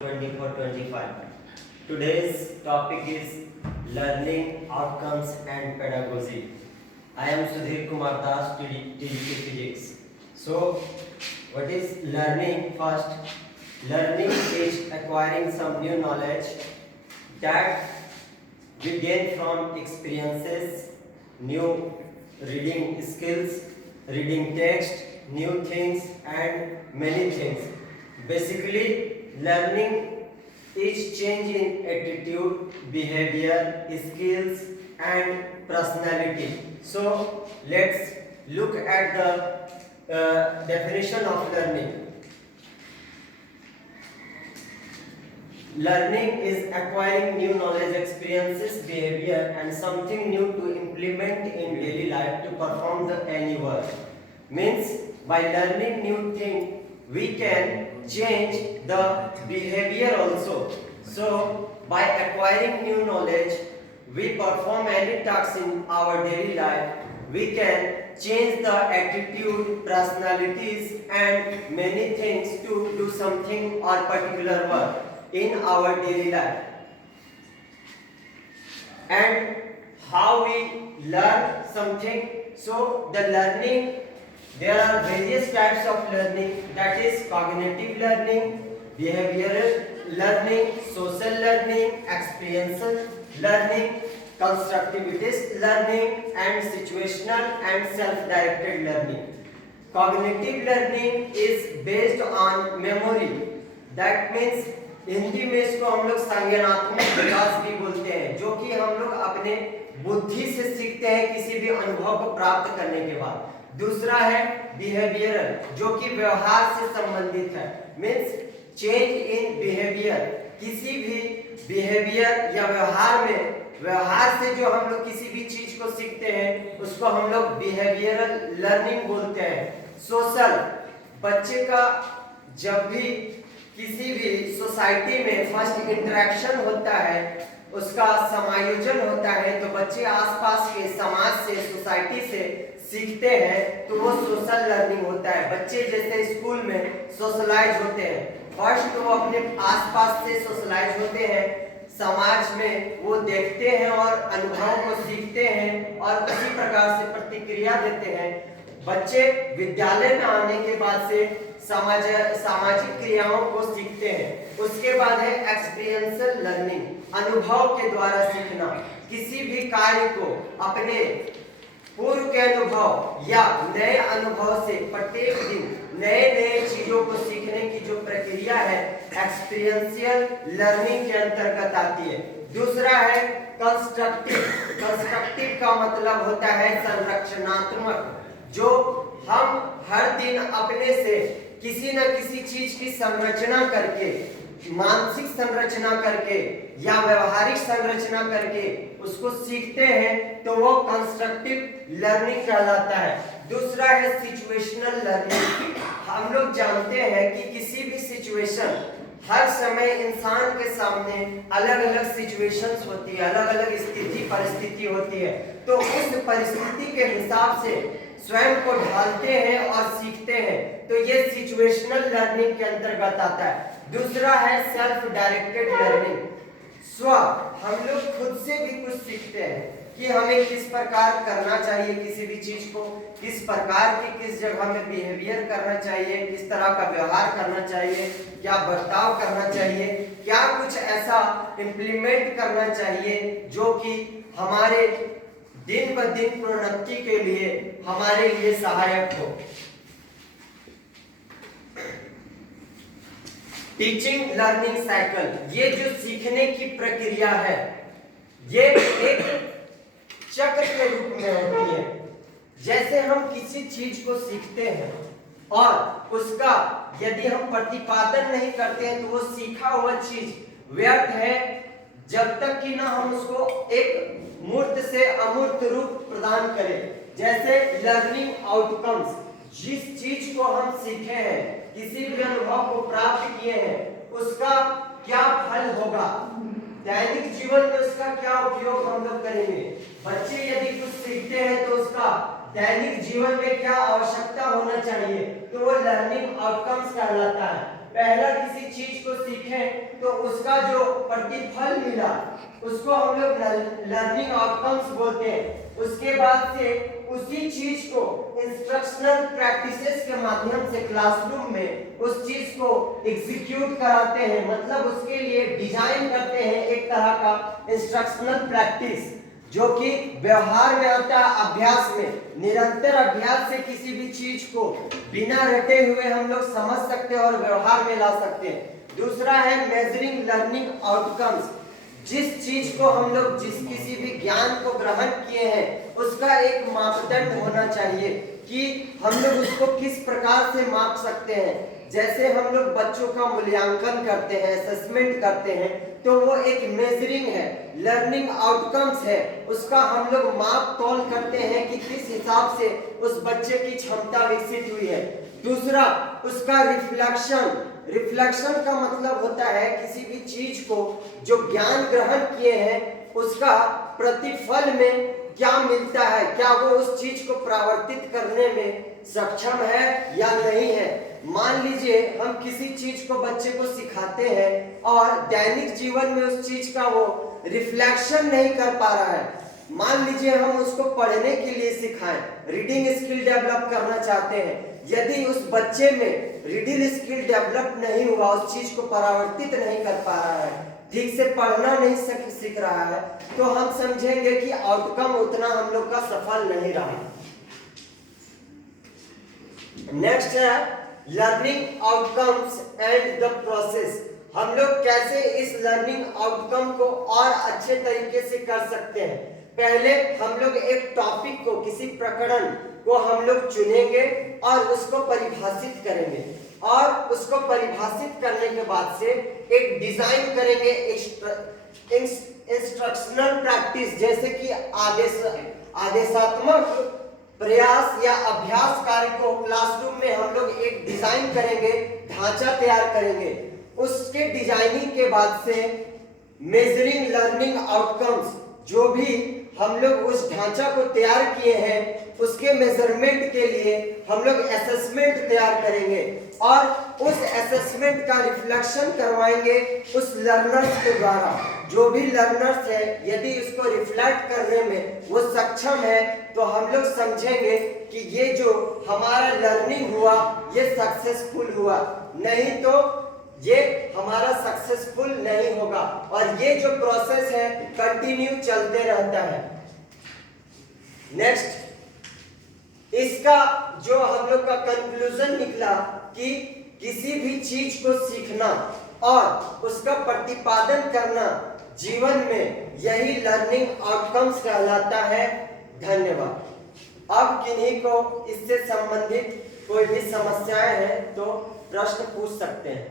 24-25. Today's topic is learning outcomes and pedagogy. I am Sudhir Kumar Das, TDK Physics. So, what is learning? First, learning is acquiring some new knowledge that we gain from experiences, new reading skills, reading text, new things, and many things. Basically, learning is change in attitude, behavior, skills, and personality. So, let's look at the definition of learning. Learning is acquiring new knowledge, experiences, behavior, and something new to implement in daily life to perform any work. Means by learning new thing, we can change the behavior also. So by acquiring new knowledge, we perform any task in our daily life. We can change the attitude, personalities, and many things to do something or particular work in our daily life. And how we learn something. So the learning, there are various types of learning, that is cognitive learning, behavioral learning, social learning, experiential learning, constructivist learning, and situational and self-directed learning. Cognitive learning is based on memory. That means Hindi में इसको हम लोग संज्ञानात्मक विकास भी बोलते हैं, जो कि हम लोग अपने बुद्धि से सीखते हैं किसी भी अनुभव को प्राप्त करने के बाद। दूसरा है बिहेवियरल, जो कि व्यवहार से संबंधित है। मीन्स चेंज इन बिहेवियर, किसी भी बिहेवियर या व्यवहार में, व्यवहार से जो हम लोग किसी भी चीज को सीखते हैं उसको हम लोग बिहेवियरल लर्निंग बोलते हैं। सोशल, बच्चे का जब भी किसी भी सोसाइटी में फर्स्ट इंटरेक्शन होता है, उसका समायोजन होता है, तो बच्चे आसपास के समाज से, सोसाइटी से सीखते हैं, तो वो सोशल लर्निंग होता है। बच्चे जैसे स्कूल में सोशलाइज होते हैं, फर्स्ट तो वो अपने आसपास से सोशलाइज होते हैं, समाज में वो देखते हैं और अनुभव को सीखते हैं और उसी प्रकार से प्रतिक्रिया देते हैं। बच्चे विद्यालय में आने के बाद से सामाजिक क्रियाओं को सीखते हैं। उसके बाद है एक्सपीरियंशियल लर्निंग, अनुभव के द्वारा सीखना। किसी भी कार्य को अपने पूर्व के अनुभव या नए अनुभव से प्रत्येक दिन नए नए चीजों को सीखने की जो प्रक्रिया है, एक्सपीरियंशियल लर्निंग के अंतर्गत आती है। दूसरा है कंस्ट्रक्टिव। कंस्ट्रक्टिव का मतलब होता है संरचनात्मक, जो हम हर दिन अपने से किसी न किसी चीज की संरचना करके, मानसिक संरचना करके या व्यवहारिक संरचना करके उसको सीखते हैं, तो वो कंस्ट्रक्टिव लर्निंग कहलाता है। दूसरा है सिचुएशनल लर्निंग। हम लोग जानते हैं कि किसी भी सिचुएशन, हर समय इंसान के सामने अलग अलग सिचुएशंस होती है, अलग अलग स्थिति परिस्थिति होती है, तो उस परिस्थिति के हिसाब से स्वयं को ढालते हैं और सीखते हैं, तो ये सिचुएशनल लर्निंग के अंतर्गत आता है। दूसरा है सेल्फ डायरेक्टेड लर्निंग। स्व, हम लोग खुद से भी कुछ सीखते हैं कि हमें किस प्रकार करना चाहिए किसी भी चीज को, किस प्रकार की किस जगह में बिहेवियर करना चाहिए, किस तरह का व्यवहार करना चाहिए, क्या बर्ताव करना चाहिए, क्या कुछ ऐसा इम्प्लीमेंट करना चाहिए जो कि हमारे दिन ब दिन प्रोन्नति के लिए हमारे लिए सहायक हो। टीचिंग लर्निंग साइकिल, ये जो सीखने की प्रक्रिया है, ये एक चक्र के रूप में होती है। जैसे हम किसी चीज को सीखते हैं और उसका यदि हम प्रतिपादन नहीं करते हैं, तो वो सीखा हुआ चीज व्यर्थ है, जब तक कि ना हम उसको एक मूर्त से अमूर्त रूप प्रदान करें। जैसे लर्निंग आउटकम्स, जिस चीज को हम सीखे हैं, किसी भी अनुभव को प्राप्त किए हैं, उसका क्या फल होगा, दैनिक जीवन में उसका क्या उपयोग हम लोग करेंगे। बच्चे यदि कुछ सीखते हैं तो उसका दैनिक जीवन में क्या आवश्यकता होना चाहिए, तो वो लर्निंग आउटकम्स कहलाता है। पहला किसी चीज को सीखें तो उसका जो प्रतिफल मिला उसको हम लोग लर्निंग आउटकम्स बोलते हैं। उसके बाद से उसी चीज को इंस्ट्रक्शनल प्रैक्टिसेस के माध्यम से क्लासरूम में उस चीज को एग्जीक्यूट कराते हैं, मतलब उसके लिए डिजाइन करते हैं एक तरह का इंस्ट्रक्शनल प्रैक्टिस जो कि व्यवहार में आता है। अभ्यास में, निरंतर अभ्यास से किसी भी चीज को बिना रटे हुए हम लोग समझ सकते हैं और व्यवहार में ला सकते हैं। दूसरा है मेजरिंग लर्निंग आउटकम्स। जिस चीज को हम लोग किसी भी ज्ञान को ग्रहण किए हैं उसका एक मापदंड होना चाहिए कि हम लोग उसको किस प्रकार से माप सकते हैं। जैसे हम लोग बच्चों का मूल्यांकन करते हैं, असेसमेंट करते हैं, तो वो एक मेजरिंग है, लर्निंग आउटकम्स है, उसका हम लोग माप तौल करते हैं कि किस हिसाब से उस बच्चे की क्षमता विकसित हुई है। दूसरा उसका रिफ्लेक्शन। रिफ्लेक्शन का मतलब होता है किसी भी चीज को जो ज्ञान ग्रहण किए हैं उसका प्रतिफल में क्या मिलता है, क्या वो उस चीज को प्रावर्तित करने में सक्षम है या नहीं है। मान लीजिए हम किसी चीज को बच्चे को सिखाते हैं और दैनिक जीवन में उस चीज का वो रिफ्लेक्शन नहीं कर पा रहा है। मान लीजिए हम उसको पढ़ने के लिए सिखाएं, रीडिंग स्किल डेवलप करना चाहते हैं, यदि उस बच्चे में रीडिंग स्किल डेवलप नहीं हुआ, उस चीज को परावर्तित नहीं कर पा रहा है, ठीक से पढ़ना नहीं सीख रहा है, तो हम समझेंगे कि आउटकम उतना हम लोग का सफल नहीं रहा। नेक्स्ट है learning outcomes and the process. हम लोग कैसे इस लर्निंग आउटकम को और अच्छे तरीके से कर सकते हैं। पहले हम लोग एक टॉपिक को, किसी प्रकरण को हम लोग चुनेंगे और उसको परिभाषित करेंगे, और उसको परिभाषित करने के बाद से एक डिजाइन करेंगे इंस्ट्रक्शनल प्रैक्टिस, जैसे कि आदेशात्मक प्रयास या अभ्यास कार्य को क्लासरूम में हम लोग एक डिजाइन करेंगे, ढांचा तैयार करेंगे। उसके डिजाइनिंग के बाद से मेजरिंग लर्निंग आउटकम्स, जो भी हम लोग उस ढांचा को तैयार किए हैं उसके मेजरमेंट के लिए हम लोग असेसमेंट तैयार करेंगे और उस असेसमेंट का रिफ्लेक्शन करवाएंगे उस लर्नर्स के द्वारा। जो भी लर्नर्स है यदि उसको रिफ्लेक्ट करने में वो सक्षम है तो हम लोग समझेंगे कि ये जो हमारा लर्निंग हुआ ये सक्सेसफुल हुआ, नहीं तो ये हमारा सक्सेसफुल नहीं होगा। और ये जो प्रोसेस है कंटिन्यू चलते रहता है। नेक्स्ट, इसका जो हम लोग का कंक्लूजन निकला कि किसी भी चीज को सीखना और उसका प्रतिपादन करना जीवन में यही लर्निंग आउटकम्स कहलाता है। धन्यवाद। अब किन्हीं को इससे संबंधित कोई भी समस्याएं हैं तो प्रश्न पूछ सकते हैं।